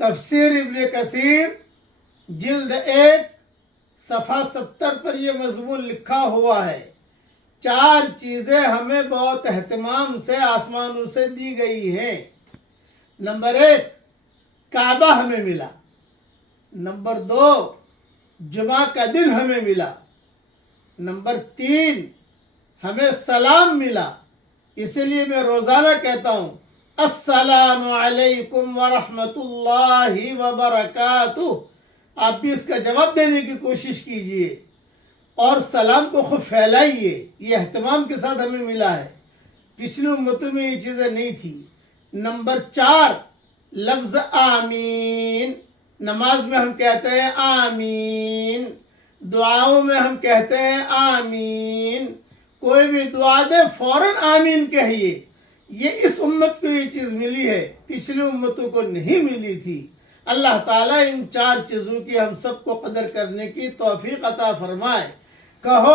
تفسیر ابن کثیر جلد 1 صفحہ 70 پر یہ مضمون لکھا ہوا ہے۔ 4 چیزیں ہمیں بہت اہتمام سے آسمانوں سے دی گئی ہیں۔ نمبر 1 کعبہ ہمیں ملا۔ نمبر 2 جمعہ کا دن ہمیں ملا۔ نمبر 3 ہمیں سلام ملا، اسی لیے میں روزانہ کہتا ہوں السلام علیکم ورحمۃ اللہ وبرکاتہ۔ آپ بھی اس کا جواب دینے کی کوشش کیجئے اور سلام کو خوب پھیلائیے، یہ اہتمام کے ساتھ ہمیں ملا ہے، پچھلی امتوں میں یہ چیزیں نہیں تھی۔ نمبر 4 لفظ آمین، نماز میں ہم کہتے ہیں آمین، دعاؤں میں ہم کہتے ہیں آمین، کوئی بھی دعا دے فوراً آمین کہیے۔ یہ اس امت کو یہ چیز ملی ہے، پچھلی امتوں کو نہیں ملی تھی۔ اللہ تعالیٰ ان 4 چیزوں کی ہم سب کو قدر کرنے کی توفیق عطا فرمائے۔ کہو